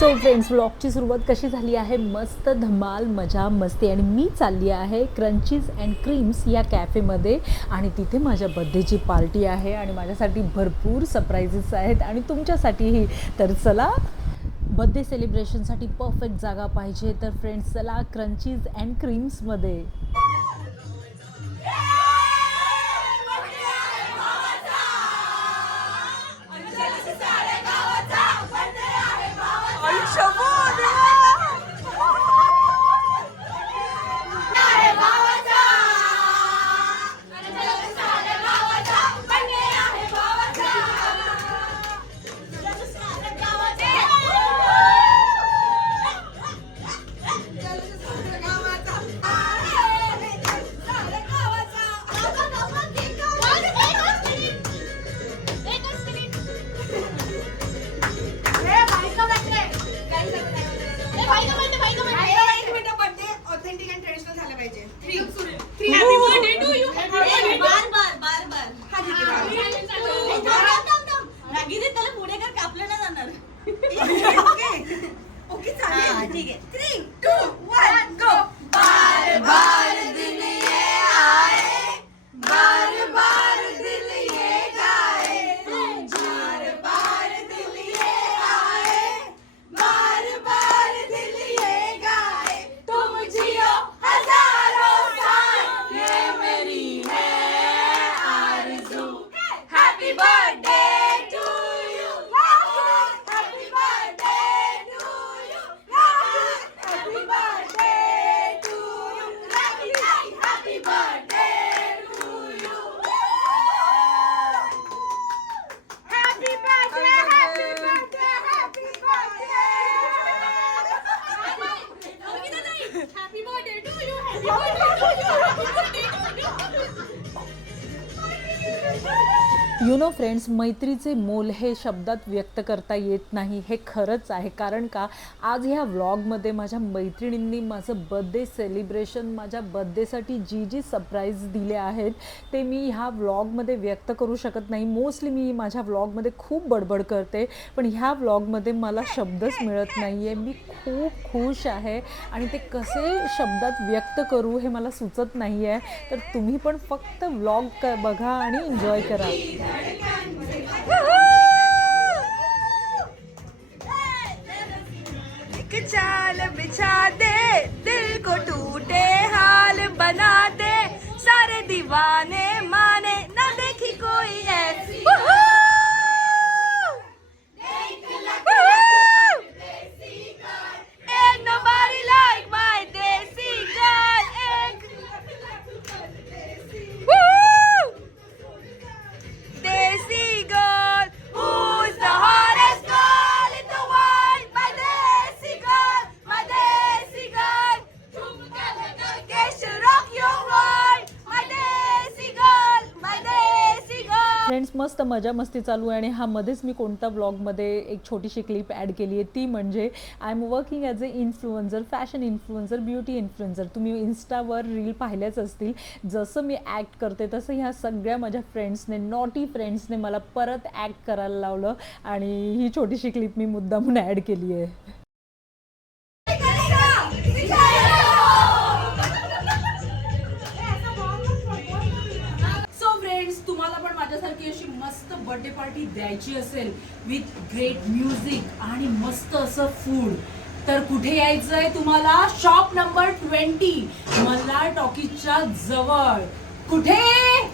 So friends, व्लॉगची सुरुवात कशी झाली आहे? मस्त धमाल मजा मस्ती. आणि मी चालली आहे क्रंचीज अँड क्रीम्स या कॅफेमध्ये आणि तिथे माझ्या बर्थडेची पार्टी आहे आणि माझ्यासाठी भरपूर सरप्राइजेस आहेत आणि तुमच्यासाठीही. तर चला, बर्थडे सेलिब्रेशनसाठी परफेक्ट जागा पाहिजे तर फ्रेंड्स चला क्रंचीज अँड क्रीम्समध्ये. यू नो फ्रेंड्स, मैत्रीचे मोल हे शब्दात व्यक्त करता येत नाही. हे खरंच आहे. कारण का आज ह्या व्लॉगमध्ये माझ्या मैत्रिणींनी माझं बर्थडे सेलिब्रेशन, माझ्या बर्थडेसाठी जी जी सरप्राईज दिले आहेत ते मी ह्या व्लॉगमध्ये व्यक्त करू शकत नाही. मोस्टली मी माझ्या व्लॉगमध्ये खूप बडबड करते, पण ह्या व्लॉगमध्ये मला शब्दच मिळत नाही आहे. मी खूप खुश आहे आणि ते कसे शब्दात व्यक्त करू हे मला सुचत नाही आहे. तर तुम्ही पण फक्त व्लॉग बघा आणि एन्जॉय करा. एक चाल बिछा दे, दिल को टूटे हाल बना दे, सारे दीवाने माने ना देखी कोई ऐसी. Ain't nobody like my desi girl. Desi girl, who's the hottest girl in the world? My desi girl, my desi. मस्त मजा मस्ती चालू आहे. आणि हा मध्येच मी कोणता व्लॉगमध्ये एक छोटीशी क्लिप ॲड केली आहे, ती म्हणजे I am working as a influencer, fashion influencer, beauty influencer. तुम्ही इन्स्टावर रील पाहिल्याच असतील. जसं मी ॲक्ट करते तसं ह्या सगळ्या माझ्या फ्रेंड्सने, नॉटी फ्रेंड्सने मला परत ॲक्ट करायला लावलं आणि ही छोटीशी क्लिप मी मुद्दामून ॲड केली आहे. तुम्हाला पण माझ्यासारखी अशी मस्त बर्थडे पार्टी द्यायची असेल विथ ग्रेट म्युझिक आणि मस्त असं फूड, तर कुठे यायचंय तुम्हाला? शॉप नंबर 20 मल्हार टॉकीजच्या जवळ. कुठे?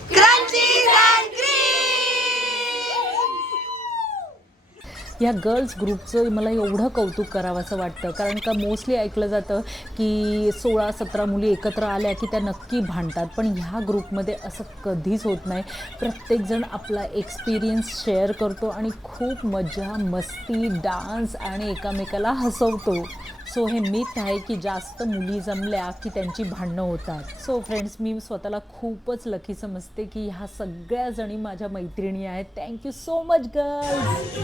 Crunches and cream. या गर्ल्स ग्रुपचं मला एवढं कौतुक करावंसं वाटतं, कारण का मोस्टली ऐकलं जातं की 16-17 मुली एकत्र आल्या की त्या नक्की भांडतात, पण ह्या ग्रुपमध्ये असं कधीच होत नाही. प्रत्येकजण आपला एक्सपिरियन्स शेअर करतो आणि खूप मजा मस्ती, डान्स आणि एकामेकाला हसवतो. सो हे मिथ आहे की जास्त मुली जमल्या की त्यांची भांडणं होतात. सो फ्रेंड्स, मी स्वतःला खूपच लकी समजते की ह्या सगळ्या जणी माझ्या मैत्रिणी आहेत. Thank you so much girls.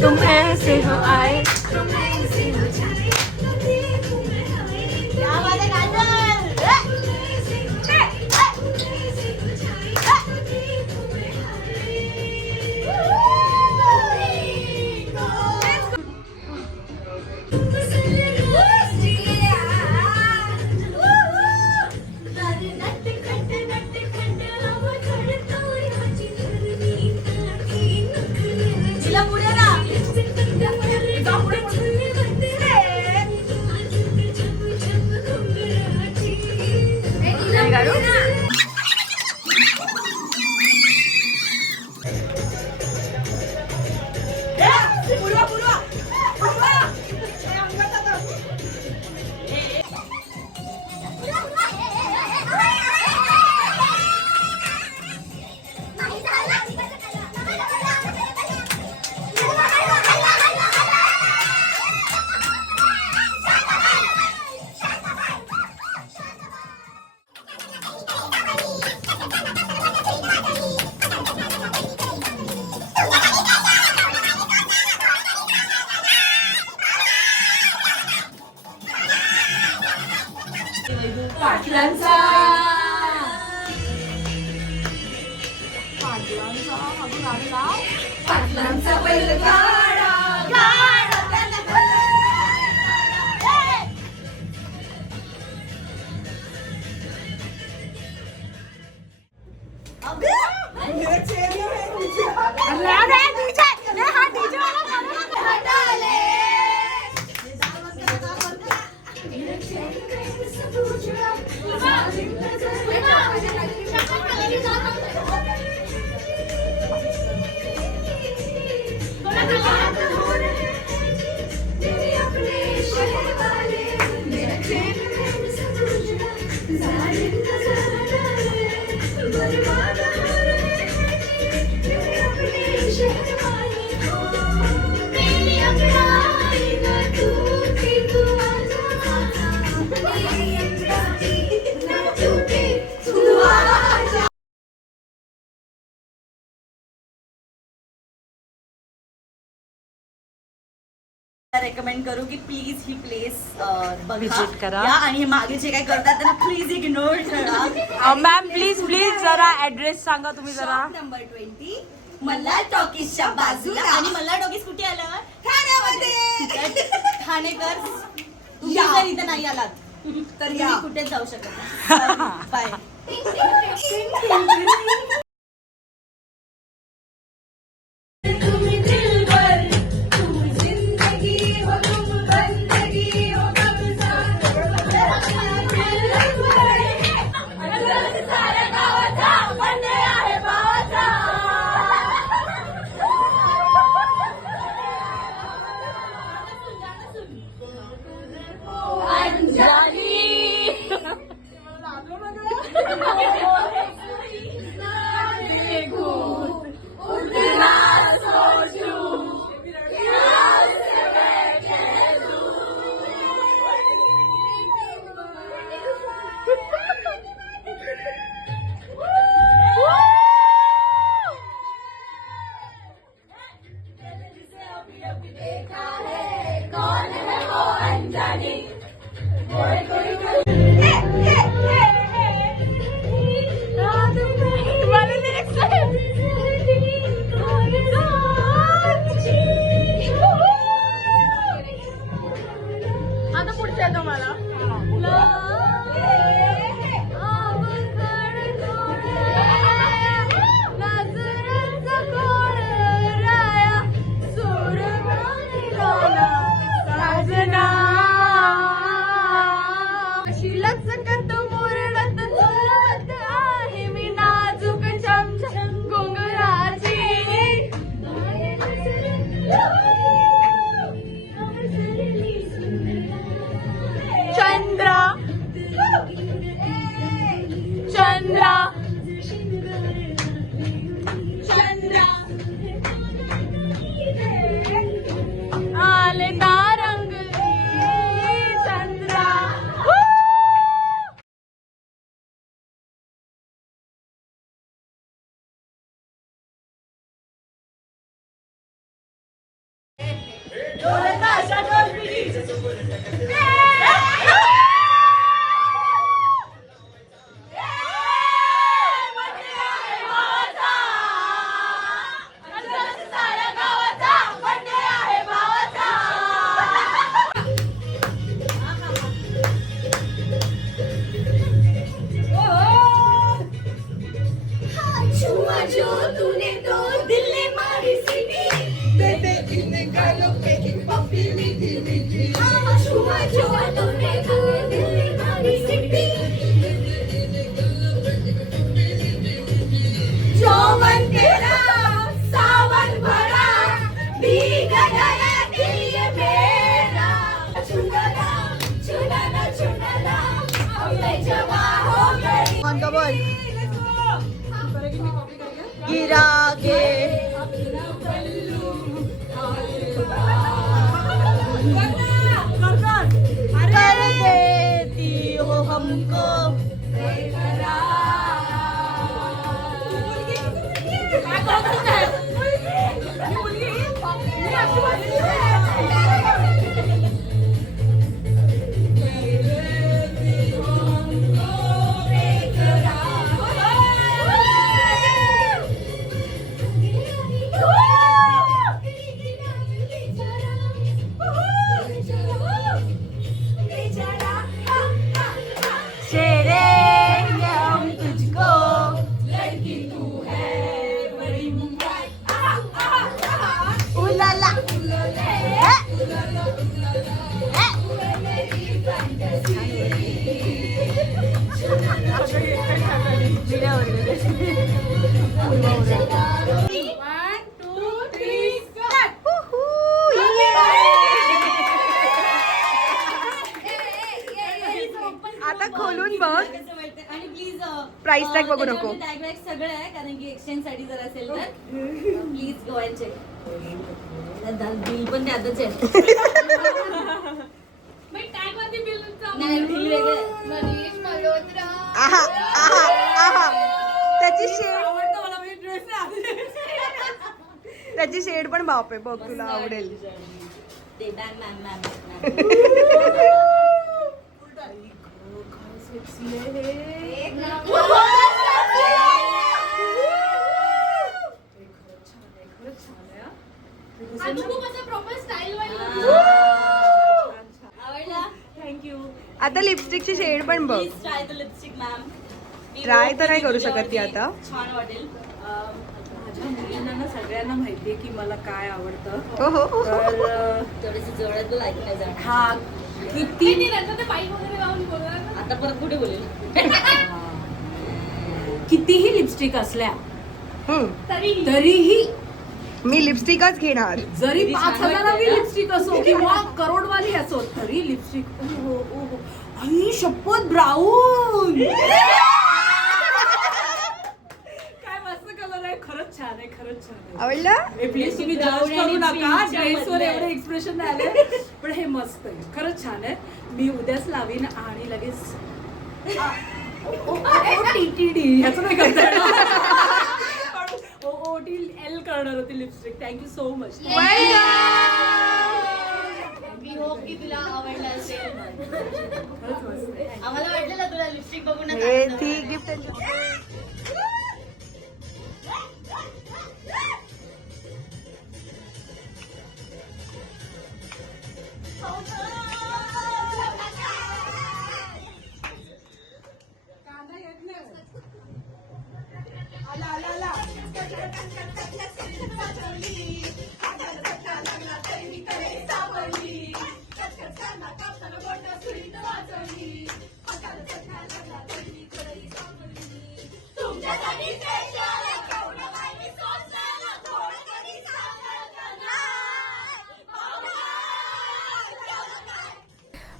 तुम ऐसे हो आए. पाटलांचा पाटलांचा पहिलं गाडा. बर्बाद हो रहे हैं अपने शहर रेकमेंड करू की प्लीज ही प्लेस बघा Visit करा. या आणि मागे जे काय करतात त्यांना प्लीज इग्नोर करा. मॅम प्लीज प्लीज जरा ऍड्रेस सांगा तुम्ही जरा. शॉप नंबर 20 मल्हार टॉकीजच्या बाजूला. आणि मल्हार टॉकीज कुठे आलं? ठाण्यामध्ये. ठाणेकर तुम्ही जर इथे नाही आलात तर तुम्ही कुठेच जाऊ शकत नाही. बाय. गिरा के कर देती हो हमको. आता खोलून बघ आणि प्लीज प्राइस टॅग बघू नको. टॅग वॅग सगळं आहे कारण की एक्सचेंज साठी जर असेल तर please go and check. Bill पण त्यातच आहे. नाही बिल वेगळं. आहा आहा आहा त्याची शेड त्याची शेड पण बाप आहे बघ तुला आवडेल. ते बॅम मॅम मॅम आवडला. थँक्यू. आता लिपस्टिकची शेड पण बघ. Please try the lipstick ma'am. Try तर नाही करू शकत ती आता. छान वाटेल. माझ्या मुलींना ना सगळ्यांना माहितीये की मला काय आवडतं. हो हो तर थोडीशी जोरात बोल, ऐकू नाही जाणार. हा किती आता परत कुठे बोलेल? कितीही लिपस्टिक असल्या हम्म. तरीही मी लिपस्टिकच घेणार. जरी किती छान 5,000वी वाटतंय ना? लिपस्टिक असो किंवा करोडवाली असो तरी लिपस्टिक ओहो आई शपथ ब्राऊन. काय मस्त कलर आहे. खरंच छान आहे. खरंच छान आहे. आवडलं? प्लीज तुम्ही Brown जज करू आणि नका. pink च्या ड्रेसवर मधलं एवढे आहे. एक्सप्रेशन नाही आले पण हे मस्त आहे. खरंच छान आहे. मी उद्याच लावीन आणि लगेच TTD ह्याचं नाही करता OOTL करणार होती lipstick. Thank you so much. Me hope की तुला आवडलं असेल. खरंच मस्त आहे. आम्हाला वाटलं ना तुला लिपस्टिक बघून हे ती गिफ्ट.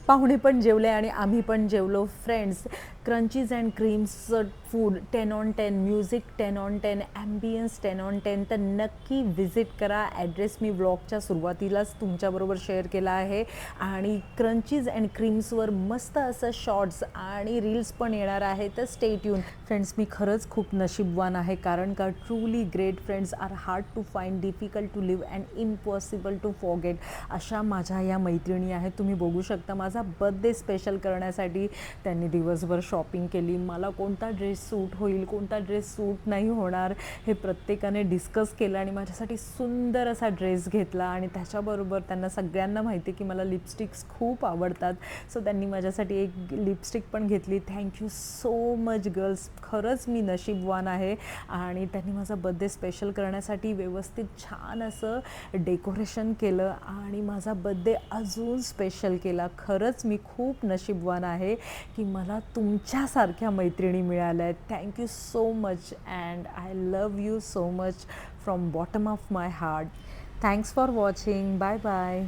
पाहुणे पण जेवले आणि आम्ही पण जेवलो. फ्रेंड्स, क्रंचीज अँड क्रीम्सचं food 10 on 10, music 10 on 10, ambience 10 on 10. तर नक्की व्हिजिट करा. ॲड्रेस मी व्लॉगच्या सुरुवातीलाच तुमच्याबरोबर शेअर केला आहे. आणि क्रंचीज अँड क्रीम्सवर मस्त असं शॉर्ट्स आणि रील्स पण येणार आहे. तर स्टे ट्यून. फ्रेंड्स, मी खरंच खूप नशीबवान आहे, कारण का truly great friends are hard to find, difficult to leave and impossible to forget. अशा माझ्या या मैत्रिणी आहेत. तुम्ही बघू शकता, माझा बर्थडे स्पेशल करण्यासाठी त्यांनी दिवसभर शॉपिंग केली. मला कोणता ड्रेस सूट होईल, कोणता ड्रेस सूट नाही होणार, हे प्रत्येकाने डिस्कस केलं आणि माझ्यासाठी सुंदर असा ड्रेस घेतला. आणि त्याच्याबरोबर त्यांना सगळ्यांना माहिती आहे की मला लिपस्टिक्स खूप आवडतात, सो त्यांनी माझ्यासाठी एक लिपस्टिक पण घेतली. Thank you so much girls. खरंच मी नशीबवान आहे. आणि त्यांनी माझा बर्थडे स्पेशल करण्यासाठी व्यवस्थित छान असं डेकोरेशन केलं आणि माझा बर्थडे अजून स्पेशल केला. खरंच मी खूप नशीबवान आहे की मला तुमच्यासारख्या मैत्रिणी मिळाल्या आहेत. Thank you so much and I love you so much from bottom of my heart. Thanks for watching. Bye bye.